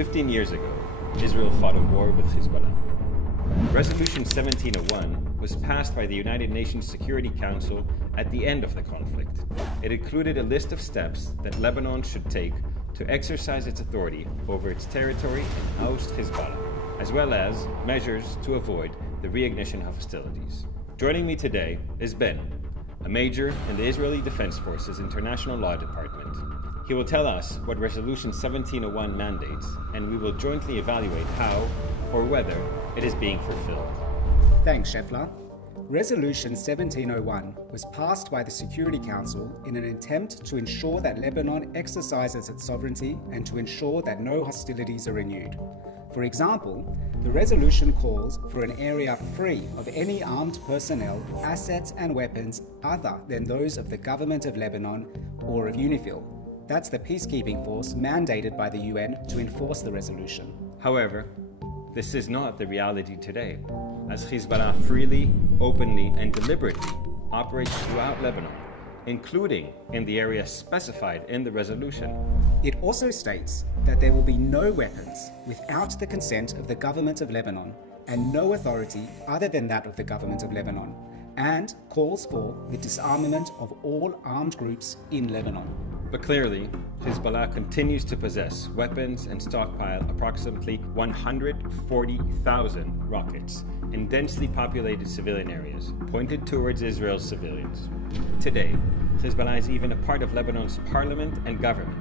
15 years ago, Israel fought a war with Hezbollah. Resolution 1701 was passed by the United Nations Security Council at the end of the conflict. It included a list of steps that Lebanon should take to exercise its authority over its territory and oust Hezbollah, as well as measures to avoid the reignition of hostilities. Joining me today is Ben, a major in the Israeli Defense Forces International Law Department. He will tell us what Resolution 1701 mandates, and we will jointly evaluate how or whether it is being fulfilled. Thanks, Shefler. Resolution 1701 was passed by the Security Council in an attempt to ensure that Lebanon exercises its sovereignty and to ensure that no hostilities are renewed. For example, the resolution calls for an area free of any armed personnel, assets and weapons other than those of the government of Lebanon or of UNIFIL. That's the peacekeeping force mandated by the UN to enforce the resolution. However, this is not the reality today, as Hezbollah freely, openly and deliberately operates throughout Lebanon, including in the area specified in the resolution. It also states that there will be no weapons without the consent of the government of Lebanon and no authority other than that of the government of Lebanon, and calls for the disarmament of all armed groups in Lebanon. But clearly, Hezbollah continues to possess weapons and stockpile approximately 140,000 rockets in densely populated civilian areas, pointed towards Israel's civilians. Today, Hezbollah is even a part of Lebanon's parliament and government.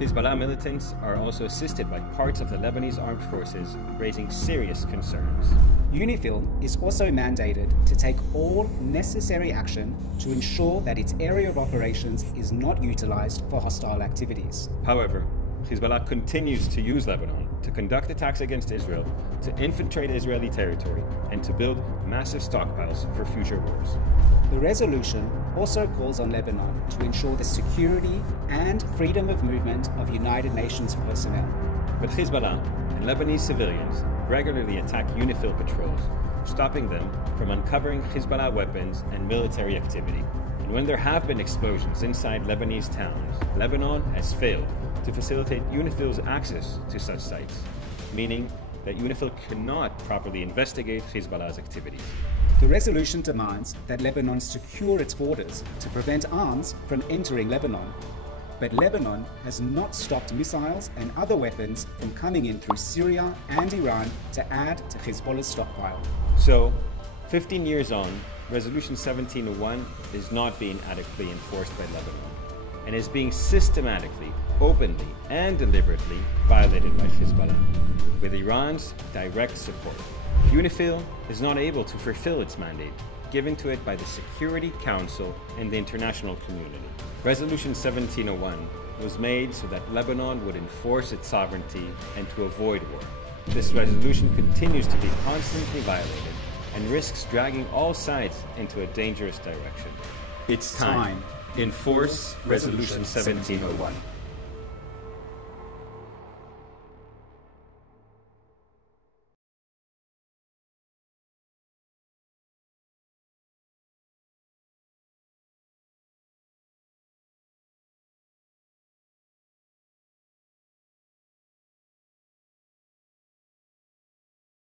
Hezbollah militants are also assisted by parts of the Lebanese armed forces, raising serious concerns. UNIFIL is also mandated to take all necessary action to ensure that its area of operations is not utilized for hostile activities. However, Hezbollah continues to use Lebanon to conduct attacks against Israel, to infiltrate Israeli territory, and to build massive stockpiles for future wars. The resolution also calls on Lebanon to ensure the security and freedom of movement of United Nations personnel. But Hezbollah and Lebanese civilians regularly attack UNIFIL patrols, stopping them from uncovering Hezbollah weapons and military activity. And when there have been explosions inside Lebanese towns, Lebanon has failed to facilitate UNIFIL's access to such sites, meaning that UNIFIL cannot properly investigate Hezbollah's activities. The resolution demands that Lebanon secure its borders to prevent arms from entering Lebanon. But Lebanon has not stopped missiles and other weapons from coming in through Syria and Iran to add to Hezbollah's stockpile. So, 15 years on, Resolution 1701 is not being adequately enforced by Lebanon, and is being systematically, openly, and deliberately violated by Hezbollah, with Iran's direct support. UNIFIL is not able to fulfill its mandate given to it by the Security Council and the international community. Resolution 1701 was made so that Lebanon would enforce its sovereignty and to avoid war. This resolution continues to be constantly violated and risks dragging all sides into a dangerous direction. It's time. Enforce Resolution 1701.